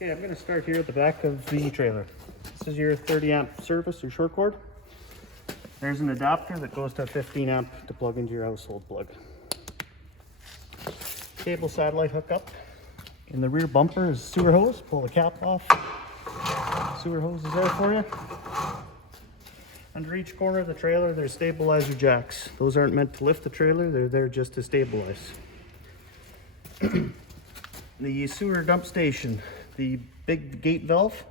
Okay, I'm going to start here at the back of the trailer. This is your 30 amp service, your short cord. There's an adapter that goes to a 15 amp to plug into your household plug. Cable satellite hookup. In the rear bumper is sewer hose. Pull the cap off. Sewer hose is there for you. Under each corner of the trailer, there's stabilizer jacks. Those aren't meant to lift the trailer, they're there just to stabilize. The sewer dump station. The big gate valve,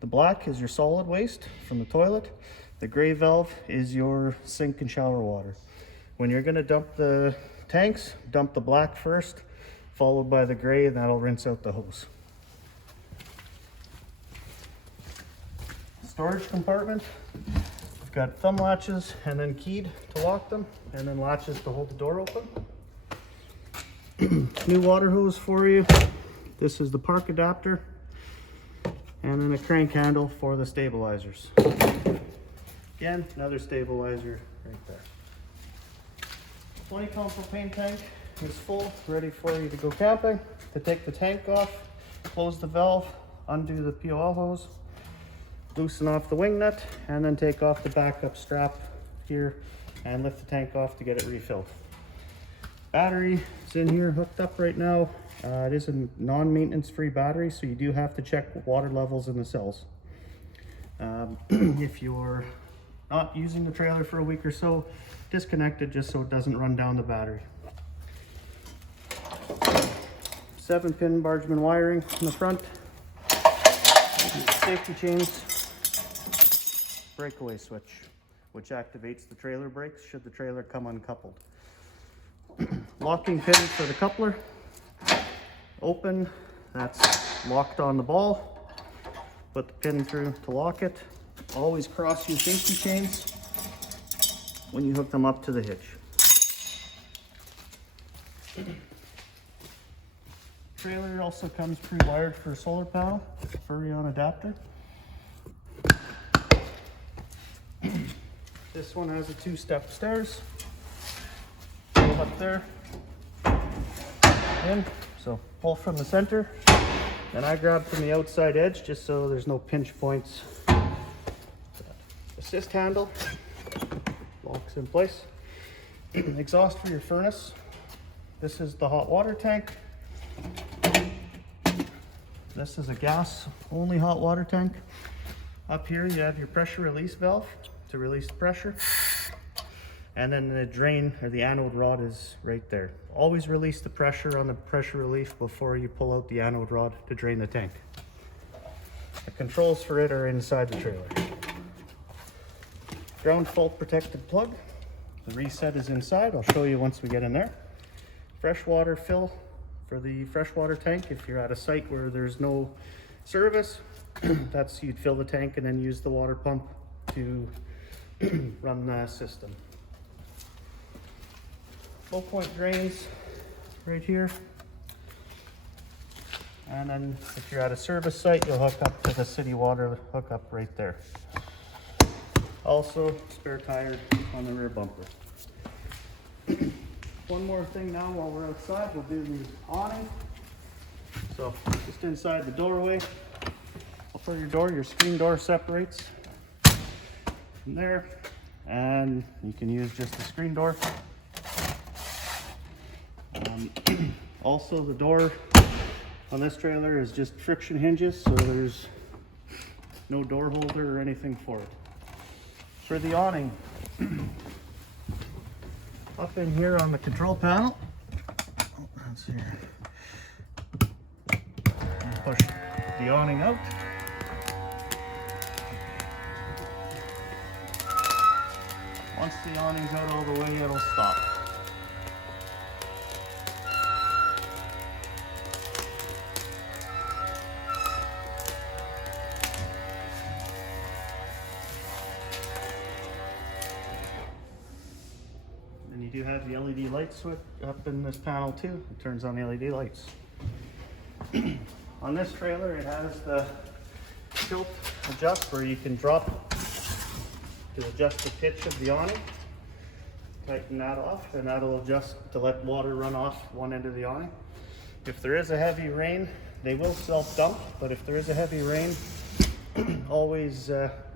the black is your solid waste from the toilet. The gray valve is your sink and shower water. When you're gonna dump the tanks, dump the black first, followed by the gray, and that'll rinse out the hose. Storage compartment. We've got thumb latches and then keyed to lock them, and then latches to hold the door open. New water hose for you. This is the park adapter, and then a crank handle for the stabilizers. Again, another stabilizer right there. 20-pound propane tank is full, ready for you to go camping. To take the tank off, close the valve, undo the POL hose, loosen off the wing nut, and then take off the backup strap here and lift the tank off to get it refilled. Battery is in here hooked up right now. It is a non-maintenance free battery, so you do have to check water levels in the cells. If you're not using the trailer for a week or so, disconnect it just so it doesn't run down the battery. 7-pin Bargeman wiring in the front. Safety chains. Breakaway switch, which activates the trailer brakes should the trailer come uncoupled. Locking pin for the coupler. Open, that's locked on the ball. Put the pin through to lock it. Always cross your safety chains when you hook them up to the hitch. Trailer also comes pre-wired for a solar panel, Furrion adapter. This one has a 2-step stairs. Go up there, in. So pull from the center, and I grab from the outside edge just so there's no pinch points. Assist handle, locks in place. Exhaust for your furnace. This is the hot water tank. This is a gas only hot water tank. Up here you have your pressure release valve to release the pressure. And then the drain or the anode rod is right there. Always release the pressure on the pressure relief before you pull out the anode rod to drain the tank. The controls for it are inside the trailer. Ground fault protected plug. The reset is inside. I'll show you once we get in there. Freshwater fill for the freshwater tank. If you're at a site where there's no service, that's you'd fill the tank and then use the water pump to run the system. Low point drains right here. And then if you're at a service site, you'll hook up to the city water hookup right there. Also, spare tire on the rear bumper. One more thing now while we're outside, we'll do the awning. So just inside the doorway, for your door, your screen door separates from there, and you can use just the screen door. Also, the door on this trailer is just friction hinges, so there's no door holder or anything for it. For the awning, up in here on the control panel, let's see here, push the awning out. Once the awning's out all the way, it'll stop. And you do have the LED light switch up in this panel too. It turns on the LED lights. On this trailer, it has the tilt adjust where you can drop to adjust the pitch of the awning. Tighten that off, and that'll adjust to let water run off one end of the awning. If there is a heavy rain, They will self-dump, but if there is a heavy rain, always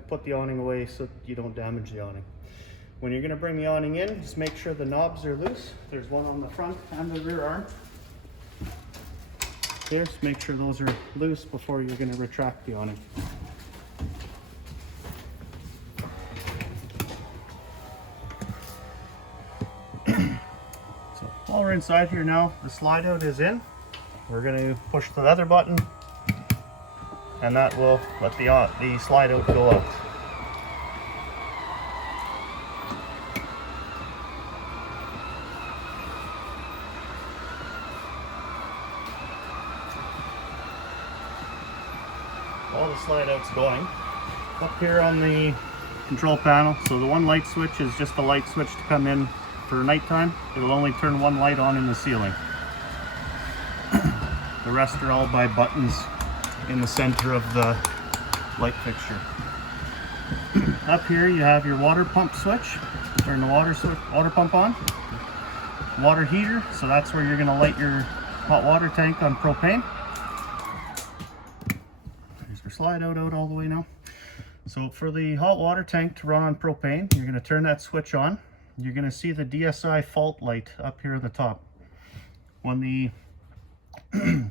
put the awning away so you don't damage the awning. When you're going to bring the awning in, just make sure the knobs are loose. There's one on the front and the rear arm. Here, just make sure those are loose before you're going to retract the awning. So while we're inside here now, the slide out is in. We're going to push the leather button, and that will let the slide out go out. While the slide out's going, up here on the control panel, so the one light switch is just the light switch to come in for nighttime. It'll only turn one light on in the ceiling. The rest are all by buttons in the center of the light fixture. Up here you have your water pump switch. Turn the water pump on. Water heater, so that's where you're going to light your hot water tank on propane. Slide out all the way now. So for the hot water tank to run on propane, you're going to turn that switch on. You're going to see the DSI fault light up here at the top. When the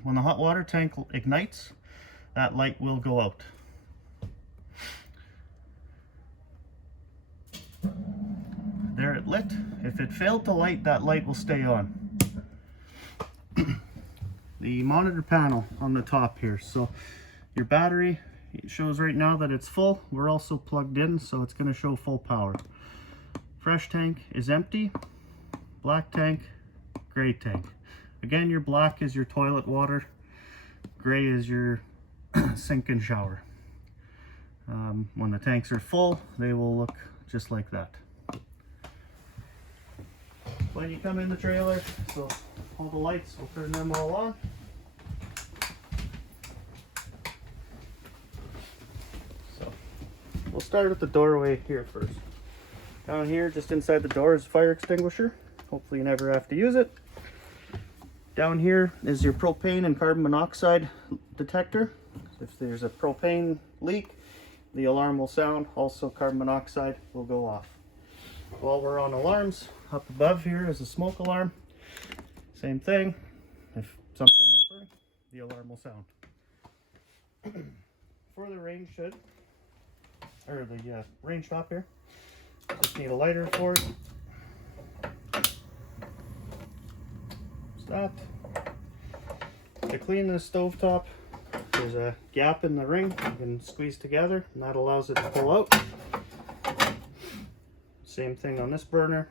when the hot water tank ignites, that light will go out. There it lit. If it failed to light, that light will stay on. The monitor panel on the top here. So your battery, it shows right now that it's full. We're also plugged in, so it's going to show full power. Fresh tank is empty. Black tank, gray tank. Again, your black is your toilet water. Gray is your sink and shower. When the tanks are full, they will look just like that. When you come in the trailer, so all the lights, we'll turn them all on. We'll start at the doorway here first. Down here, just inside the door, is a fire extinguisher. Hopefully you never have to use it. Down here is your propane and carbon monoxide detector. If there's a propane leak, the alarm will sound. Also, carbon monoxide will go off. While we're on alarms, up above here is a smoke alarm. Same thing. If something is burning, the alarm will sound. For the range hood, or the range top here, just need a lighter for it. Just that. To clean the stovetop, there's a gap in the ring you can squeeze together, and that allows it to pull out. Same thing on this burner,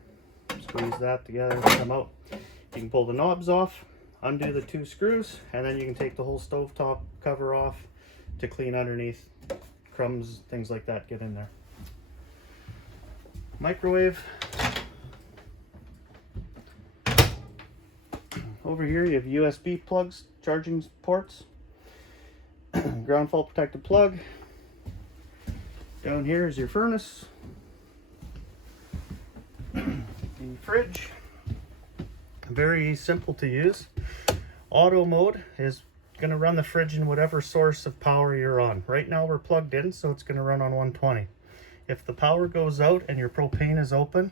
squeeze that together to come out. You can pull the knobs off, undo the 2 screws, and then you can take the whole stovetop cover off to clean underneath. Crumbs, things like that get in there. Microwave. Over here you have USB plugs, charging ports, ground fault protected plug. Down here is your furnace. The fridge, very simple to use. Auto mode is going to run the fridge in whatever source of power you're on. Right now we're plugged in, so it's going to run on 120. If the power goes out and your propane is open,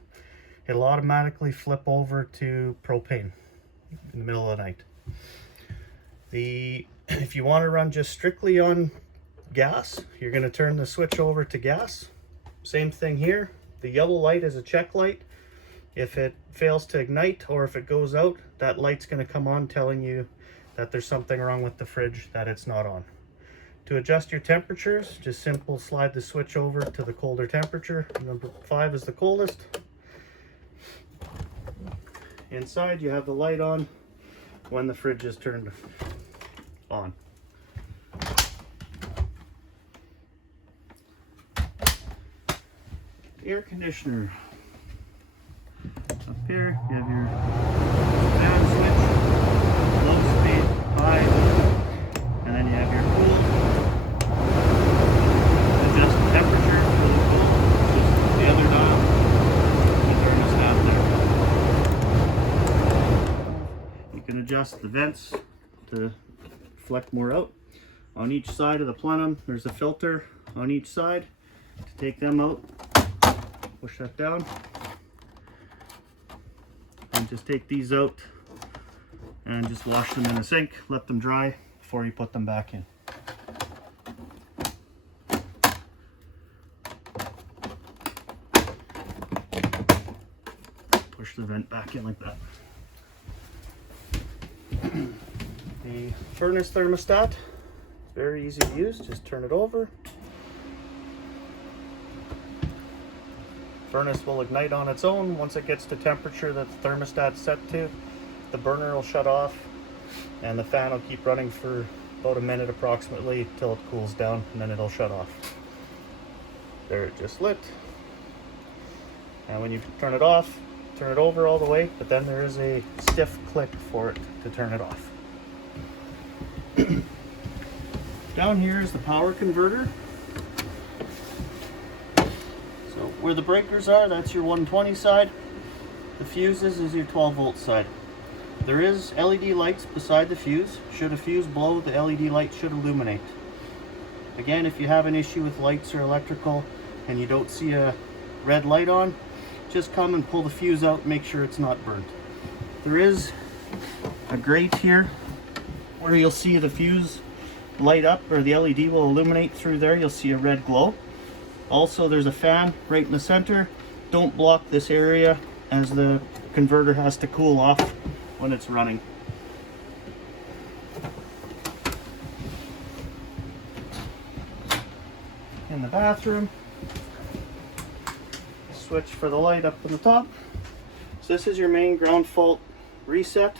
it'll automatically flip over to propane in the middle of the night. If you want to run just strictly on gas, you're going to turn the switch over to gas. Same thing here. The yellow light is a check light. If it fails to ignite or if it goes out, that light's going to come on telling you that there's something wrong with the fridge, that it's not on. To adjust your temperatures, just simple slide the switch over to the colder temperature. Number 5 is the coldest. Inside you have the light on when the fridge is turned on. Air conditioner. Up here you have your fan switch, low speed, high, and then you have your cool. Adjust the temperature for the cool, just the other knob, the thermostat there. You can adjust the vents to reflect more out. On each side of the plenum, there's a filter on each side. To take them out, push that down, and just take these out and just wash them in the sink, let them dry before you put them back in. Push the vent back in like that. The furnace thermostat, very easy to use, just turn it over. Furnace will ignite on its own. Once it gets to temperature that the thermostat's set to, the burner will shut off and the fan will keep running for about a minute approximately till it cools down, and then it'll shut off. There, it just lit. And when you turn it off, turn it over all the way, but then there is a stiff click for it to turn it off. Down here is the power converter. So where the breakers are, that's your 120 side. The fuses is your 12 volt side. There is LED lights beside the fuse. Should a fuse blow, the LED light should illuminate. Again, if you have an issue with lights or electrical and you don't see a red light on, just come and pull the fuse out and make sure it's not burnt. There is a grate here where you'll see the fuse light up, or the LED will illuminate through there. You'll see a red glow. Also, there's a fan right in the center. Don't block this area as the converter has to cool off when it's running. In the bathroom, switch for the light up in the top. So this is your main ground fault reset.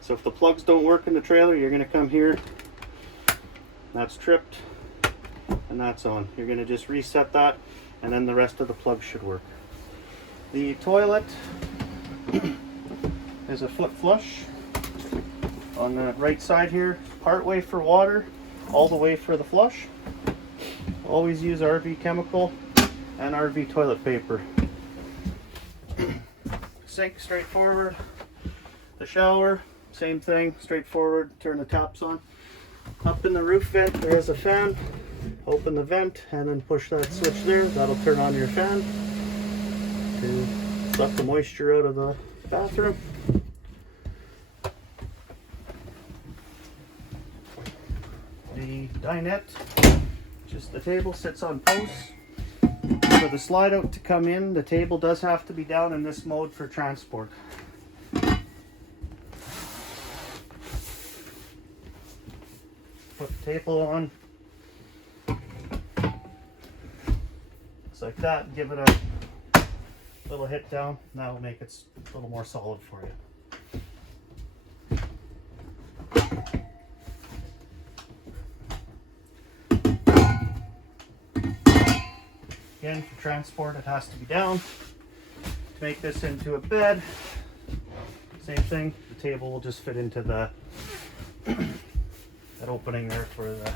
So if the plugs don't work in the trailer, you're going to come here. That's tripped and that's on. You're going to just reset that, and then the rest of the plugs should work. The toilet is a foot flush on the right side here, part way for water, all the way for the flush. Always use RV chemical and RV toilet paper. Sink, straightforward. The shower, same thing, straightforward. Turn the taps on. Up in the roof vent, there is a fan. Open the vent and then push that switch there. That'll turn on your fan to suck the moisture out of the bathroom. The dinette, just the table sits on posts. For the slide out to come in, the table does have to be down in this mode for transport. Put the table on. Just like that, give it a little hit down. That'll make it a little more solid for you. Again, for transport, it has to be down. To make this into a bed, same thing. The table will just fit into the that opening there for the bed.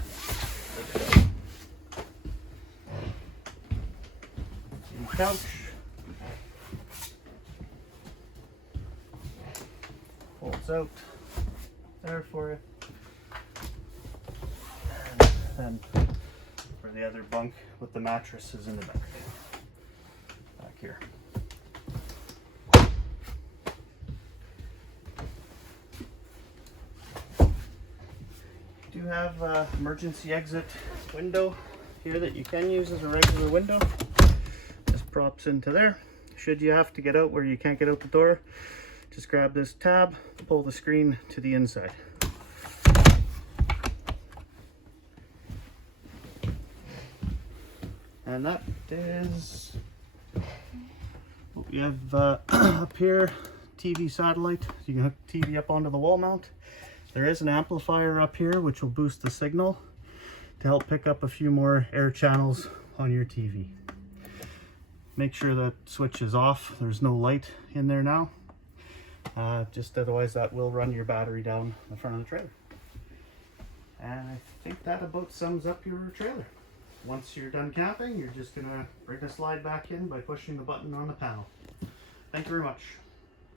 Couch. Folds out there for you. And then for the other bunk with the mattresses in the back here. You do have an emergency exit window here that you can use as a regular window. Just props into there. Should you have to get out where you can't get out the door, just grab this tab, pull the screen to the inside. And that is what we have up here. TV satellite. You can hook TV up onto the wall mount. There is an amplifier up here which will boost the signal to help pick up a few more air channels on your TV. Make sure that switch is off. There's no light in there now. Just otherwise that will run your battery down the front of the trailer. And I think that about sums up your trailer. Once you're done camping, you're just going to bring the slide back in by pushing the button on the panel. Thank you very much.